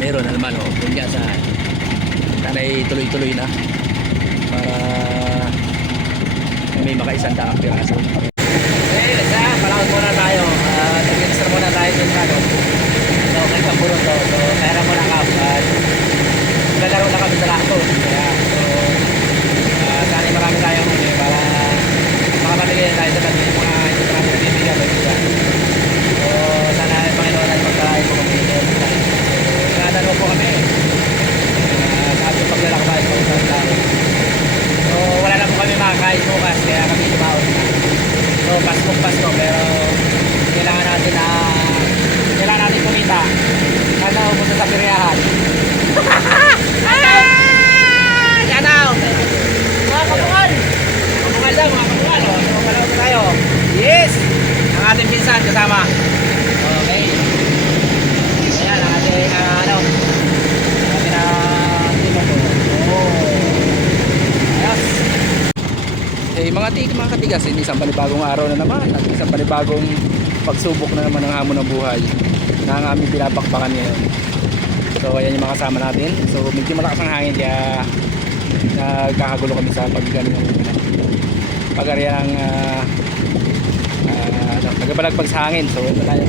Meron naman o kung saan sana'y tuloy-tuloy na para may makaisang daang piraso. Okay, palakot muna tayo. Nag-register muna tayo dun sa ano. So, kay Kapurot to. So, kaya muna kap. Naglalaro na kami sa lato. Kaya, so, sana marami tayong para makapamigay tayo sa kanila yung mga hindi marami nabibigyan. So, sana Panginoon ay magkain po kami. Ingatan mo po kami. Sa ating paglalakbay po sa tao. So, wala na po kami makakain bukas. Kaya kami tumaon na. So, Pasko pero kailangan natin kumita. Sana upunta sa piryahan. Yan daw! Mga kapungal! Kapungal daw, mga kapungal. So, palawag na tayo. Yes! Ang ating pinsan kasama. Okay. Ayan, ang ating timo ko. Ayos! Eh, mga katigas, isang panibagong araw na naman at isang panibagong pagsubok na naman ng hamon ng buhay na ang aming pinapakpakan ngayon. So ayan yung mga kasama natin. So medyo malakas ang hangin kaya nagkakagulo kami sa pag-arya ng nagbalagpag sa hangin. So ito tayo.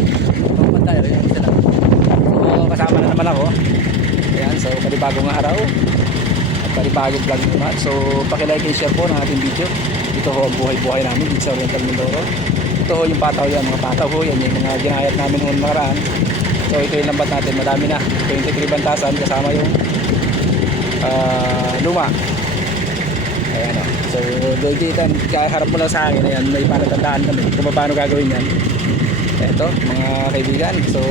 So kasama na naman ako. Ayan, so panibagong araw at panibagong vlog naman. So pakilike and share po ng ating video. Ito ho ang buhay-buhay namin dito sa Oriental Mindoro. Ito ho yung pataw yan, mga pataw ho yan, yung mga ginayat namin noong nakaraan. So ito yung lambat natin, madami na 23 bantasan kasama yung luma. Ayan o. So dito harap mo lang sa akin, ayan, may palatandaan kami kung paano gagawin yan. Ito mga kaibigan, so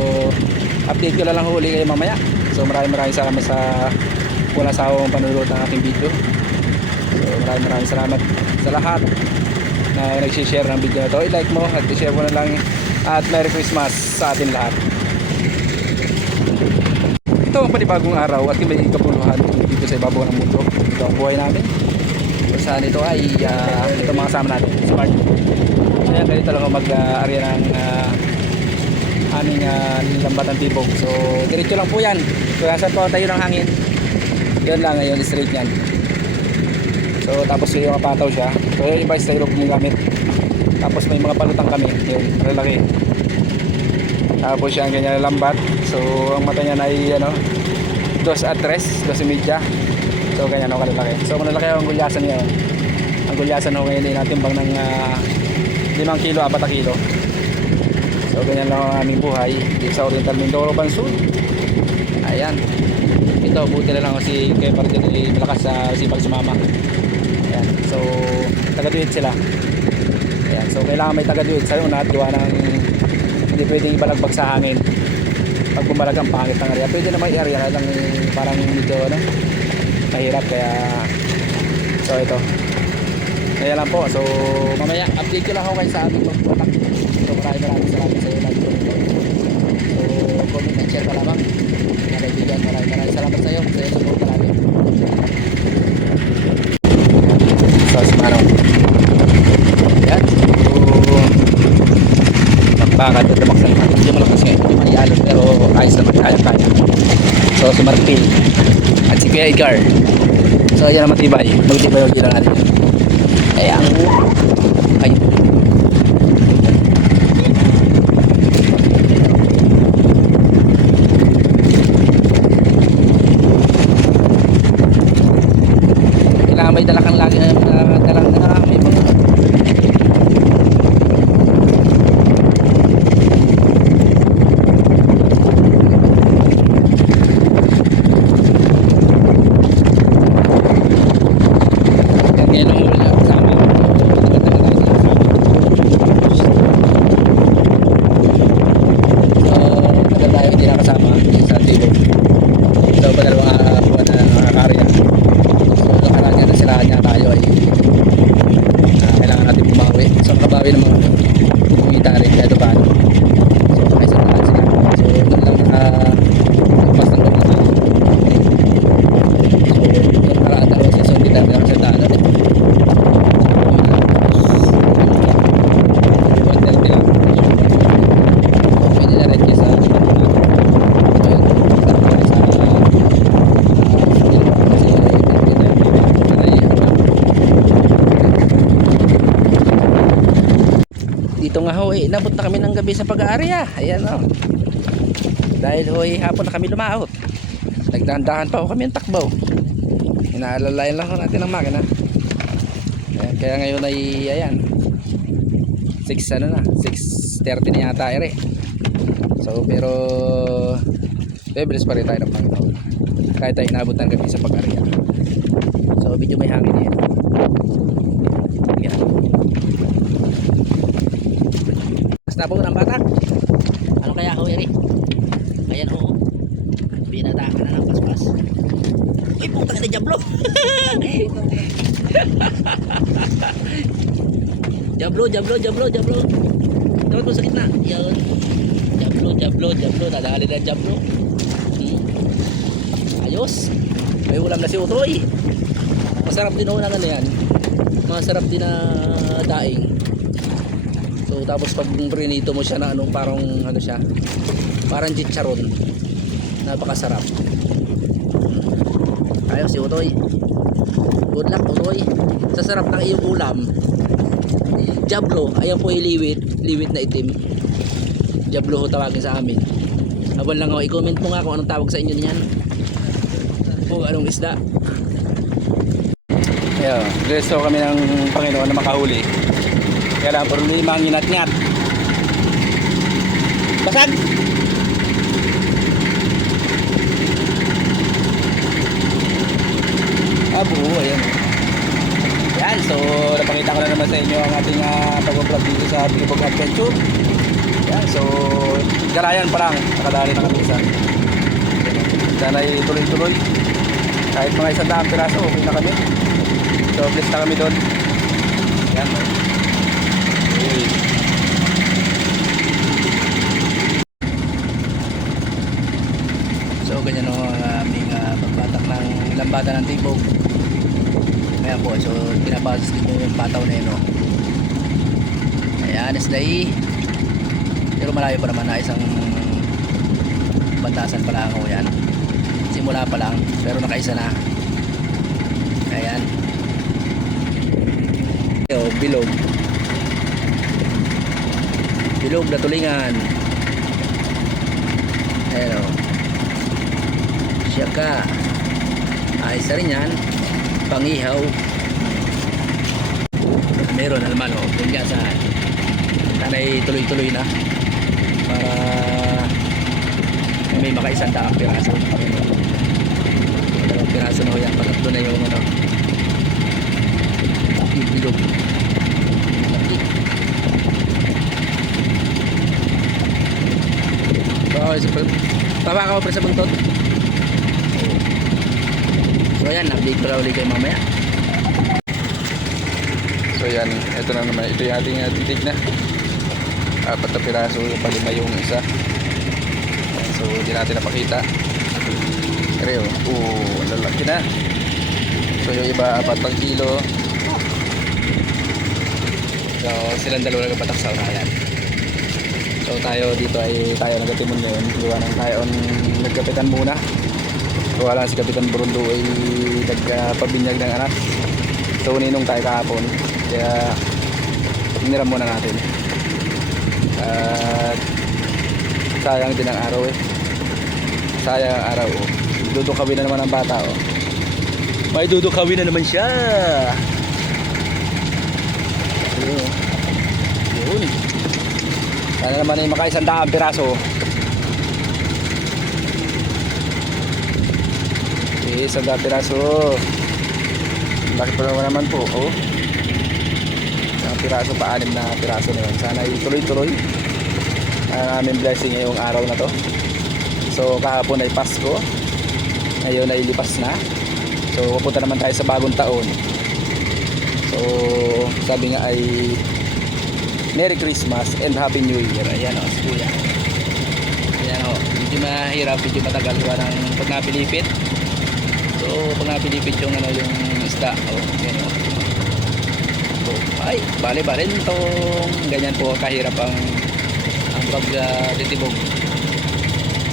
update ko lang huli kayo mamaya. So maraming salamat sa walang sawang panunood ng aking video. So maraming salamat sa lahat na nag-share ng video na to. I-like mo at i-share mo na lang at Merry Christmas sa atin lahat. Ito ang panibagong araw at may kapuluhan dito sa ibabaw ng mundo. Ito ang buhay namin. So saan ito ay ito mga kasama natin, smart. Kaya ganito lang mag-arya ng aming lambat ng tibok. So diretso lang po yan. Kaya saan po tayo ng hangin, yun lang ngayon, straight yan. So tapos yung kapataw siya. So yung iba styro kong gamit. Tapos may mga palutang kami, yun, malalaki. Tapos siya ang ganyan lambat. So ang mata niya ay 2 at 3, 2.5. So ganyan ang kalalaki. So malalaki ang gulyasan niya. Ang gulyasan ho ngayon ay natimbang ng 5 kilo, 4 kilo. So ganyan lang ang aming buhay dito sa Oriental Mindoro Bansud. Ayan. Ito buti na lang si Kuya Martin ay malakas sa sipag sumama. Ayan. So taga-duit sila. Ayan. So kailangan may taga-duit sa una at gawa ng hindi pwedeng ibalagbag sa hangin. Pag bumalag ang pangit ng area, pwede naman i-area lang parang medyo mahirap kaya so ito. Kaya lang po. So mamaya update ko lang ako kayo sa aming pagputak. So maraming salamat sa iyo lagi. So comment and share pa lamang. Mga kaibigan, maraming salamat sa iyo. Sa iyo support palagi. So simano. Yan. So bakit ito maksan naman. Hindi mo lang kasi hindi manialon pero ayos naman kaya. So si Martin at si Kuya Edgar. So yan ang matibay. Magtibay lang natin. Ayan. Ayun. Kailangan may dala kang lagi dalang may mga dito nga ho, inabot na kami ng gabi sa pag-aarya. Ayan o. Dahil ho, hapon na kami lumaot. Nagdahan-dahan pa ho kami ang takbo. Inaalalayan lang ho natin ang makina. Ayan, kaya ngayon ay, ayan, 6 ano na, 6:30 na yata ere. So, pero bilis pa rin tayo ng Panginoon. Kahit tayo inabot ng gabi sa pag-aarya. So, medyo may hangin yan. Ayan. Basta po ng bata. Ano kaya ho, ere? Ayan ho. Binadaan na ng paspas. Uy, putang ina, Diablo. Diablo. Tawad mo sa gitna. Yan. Diablo. Nadali na Diablo. Ayos. May ulam na si Utoy. Masarap din ho na ano yan. Masarap din na daing. So tapos pag prinito mo siya na ano, parang ano siya, parang chicharon, napakasarap. Ayos si Utoy. Good luck Utoy sa sarap ng iyong ulam. Diablo, ayan po liwit na itim. Diablo ho tawagin sa amin. Abang lang ako, i-comment mo nga kung anong tawag sa inyo niyan, o anong isda. Ayan, resto kami ng Panginoon na makahuli. Kaya lang, puro limang inat-ngat. Basag! Buo, ayan. Yan, so napakita ko na naman sa inyo ang ating pag-vlog dito sa Bilibog Adventure. Yan, so galayan pa lang, nakadali na kami isa. Sana ay tuloy-tuloy. Kahit mga 100 piraso, okay na kami. So bless na kami doon. Yan. Okay. So ganyan o ang aming pagbatak ng lambada ng tibog. Ayan po, so pinapasas din yung pataw na yun o. Ayan, isday. Pero malayo pa naman na, isang bantasan pa lang o yan. Simula pa lang, pero nakaisa na. Ayan. Bilog. Bilog na tulingan. Ayan o. Siyaka. Ayos na rin yan. Pangihaw. Meron na naman o. Pinggasan. Sana'y tuloy-tuloy na. Para may maka-100 piraso. Dalawang piraso na ho yan. Patatlo na yung ano. Yung bilog. Papa ka pa sa buntot. So yan, update ko na ulit kayo mamaya. So yan, ito na naman. Ito yung ating titig na 4 na piraso, yung palima yung isa. So hindi natin napakita. Pero ang lalaki na. So yung iba 4 kilo. So silang dalawa nagpatak sa unahan. So tayo dito ay tayo nagatimon ngayon. Gawa ng tayo nagkapitan muna. So wala si Kapitan Brundo ay nagpabinyag ng anak. So ninong tayo kahapon. Kaya iniram muna natin. At sayang din ang araw eh. Sayang ang araw oh. Dudukawin na naman ang bata oh. May dudukawin na naman siya. Yun. Yun. Sana naman ay maka-100 piraso. Okay, 100 piraso. Laki pa naman po oh. Ang piraso pa, 6 na piraso na yun. Sana ay tuloy-tuloy ang aming blessing ngayong araw na to. So kahapon ay Pasko, ngayon ay lipas na. So pupunta naman tayo sa bagong taon. So sabi nga ay Merry Christmas and Happy New Year. Ayan o, si Kuya. Ayan o, medyo mahirap, medyo matagal gawa ng pag napilipit. So pag napilipit yung ano, yung isda o, ayan o. So, ay, bale-bale nitong ganyan po kahirap ang pagtitibog.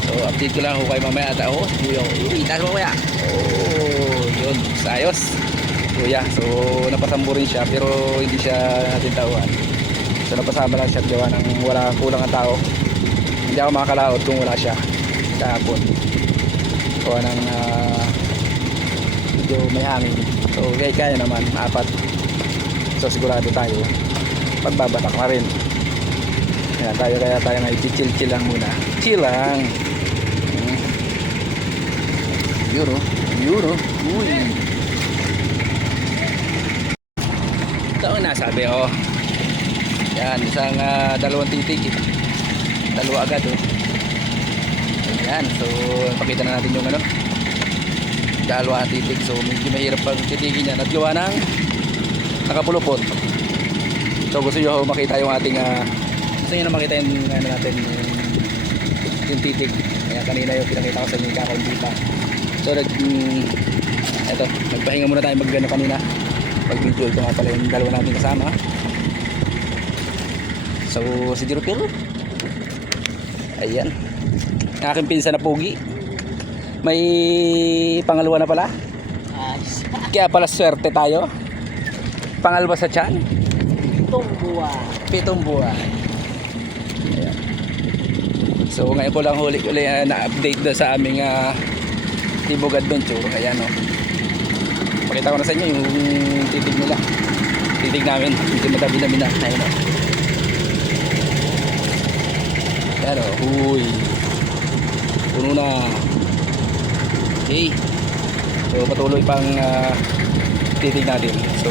So update ko lang ho kayo mamaya. At ako, si Kuya, itas mo kaya. Oh, yun, sayos Kuya. So napasambo rin siya pero hindi siya natin tauhan. So napasama lang siya at gawa ng wala kulang ang tao. Hindi ako makakalaot kung wala siya kahapon. Gawa ng medyo may hangin. So kaya naman, 4. So sigurado tayo pagbabatak na rin. Kaya tayo nga chill lang muna. Chill lang. Yun o. Uy. Ito ang nasabi o. Yan, isang 2 titik. 2 agad o. Yan, so pakita na natin yung 2 titik. So medyo mahirap pag titigin yan. At gawa ng nakapulupot. So gusto nyo makita yung ating gusto nyo na makita yung natin yung titik. Kaya kanina yung pinakita ko sa inyo kakaunti pa. So eto, nagpahinga muna tayo mag-ano kanina. Pag video ito nga pala yung 2 natin kasama. So si Dirupil. Ayan. Ang aking pinsan na Pugi. May pangalawa na pala. Kaya pala swerte tayo. Pangalawa sa tiyan. 7 buwan. Ayan. So ngayon ko lang huli na-update na sa aming Tibog Adventure. Ayan o. Pakita ko na sa inyo yung titig nila. Titig namin. Hindi matabi-tabi na. Ayan o. Ayan o. Huy. Puno na. Okay. So patuloy pang titig natin. So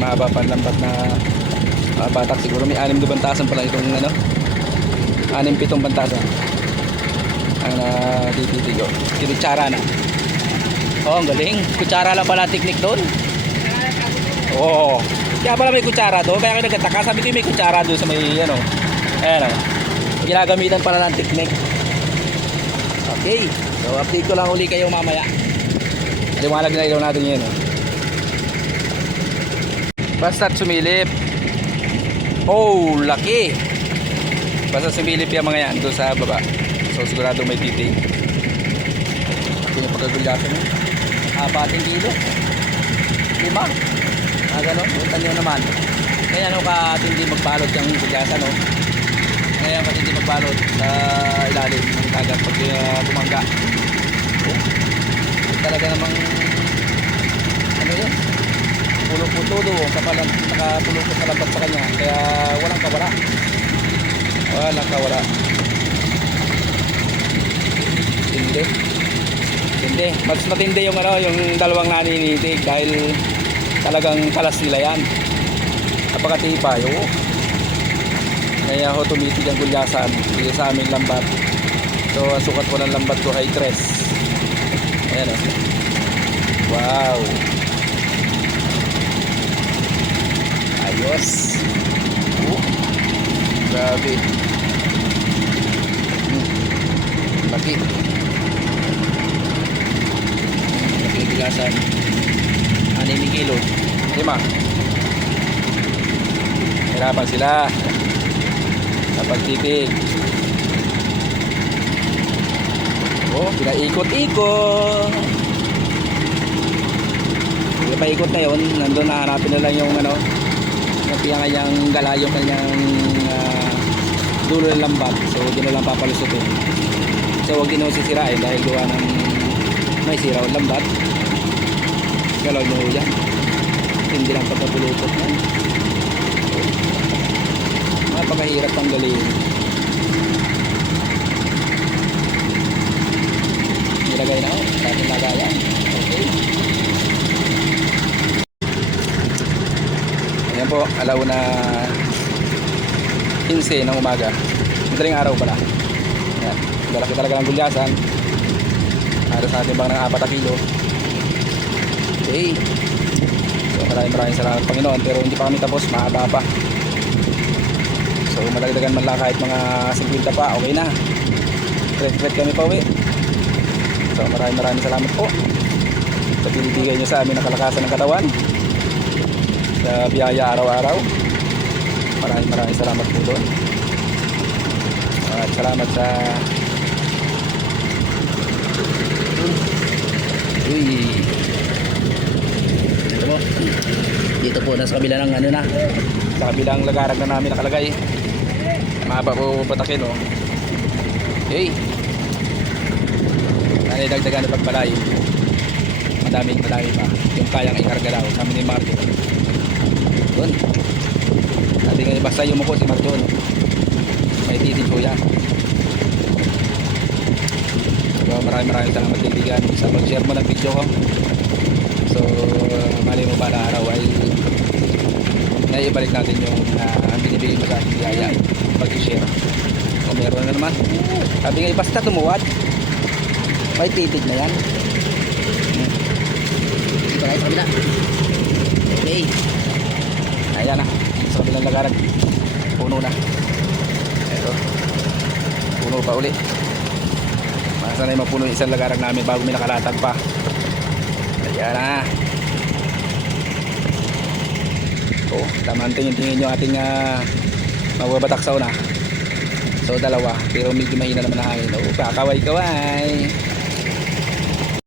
mahaba pa lambat na batak. Siguro may 6 na bantasan pala itong 6-7 bantasan ang tititig o. Kinutsara na. Oh, ang galing. Kutsara lang pala teknik doon. Oo. Kaya pala may kutsara doon. Kaya kayo nagtataka. Sabi ko may kutsara doon sa may ano. Ayan o. Ginagamitan pala ng teknik. Okay. So update ko lang uli kayo mamaya. Liwanag na ilaw natin yun. Basta't sumilip. Oh, laki. Basta sumilip yung mga yan doon sa baba. So sigurado may titig. Ito yung pagkagulyasan mo. 4 kilo. 5. Gano'n. Puntan nyo naman. Kaya ano katindi magbalot yung gulyasan no. Kaya katindi magbalot sa ilalim ng dagat pag bumangga. Oh. Talaga namang ano yun. Pulo-pulo kapalan nakapulupot na lambat sa kanya. Kaya walang kawala. Hindi. Mas matindi yung yung 2 naninitig dahil talagang kalas nila yan. Napakatipay. Oo. Kaya ho tumitig ang gulyasan dito sa aming lambat. So ang sukat po ng lambat ko ay 3. Ayan o. Wow. Ayos. Grabe. Laki. Laki ng bilasan. 6 kilo. 5. Hirapan sila. Napagtitig. Oh, pinaikot-ikot. Paikot na yun. Nandun nahanapin na lang yung yung kanyang gala, yung kanyang dulo ng lambat. So hindi na lang papalusutin. So huwag din mo sisirain dahil gawa ng may sira ang lambat. Galaw nyo yan. Hindi lang pagkapulutot yan. Napakahirap tanggalin. Nilagay na ako. Dating lagayan. Okay. Ayan po, alaw na 15 ng umaga. Madaling araw pala. Ayan, lalaki talaga ng gulyasan. Para sa ating bang ng 4 kilo. Okay. So maraming salamat Panginoon. Pero hindi pa kami tapos, mahaba pa. So madagdagan man lang kahit mga 50 pa, okay na. Tret kami pa uwi. So maraming salamat po sa binibigay nyo sa amin ng kalakasan ng katawan sa biyaya araw-araw. Maraming salamat po doon. At salamat sa dito po nasa kabila ng Sa kabilang lagarag na namin nakalagay. Mahaba po patakin, oh. Okay. Ano dagdagan na pagbalay. Madami pa. Yung kayang ikarga daw. Kami ni Martin. Yun. Sabi nga basta yung mo po si Marjon. May titig po yan. So, maraming salamat kaibigan sa mag-share mo ng video ko. So mali mo ba na araw ay naibalik natin yung binibigay mo sa ating biyaya pag-share. Kung meron na naman, sabi nga basta tumuwad, may titig na yan. Dito tayo sa kabila. Okay, ayan na sa kabilang lagarag, puno na. Ito, puno pa uli. Sana ay mapuno yung isang lagarag namin bago may nakalatag pa. Ayan na. Tamang tingin-tingin yung ating mababataksaw na. So dalawa, pero medyo mahina naman ang hangin. Kakaway-kaway.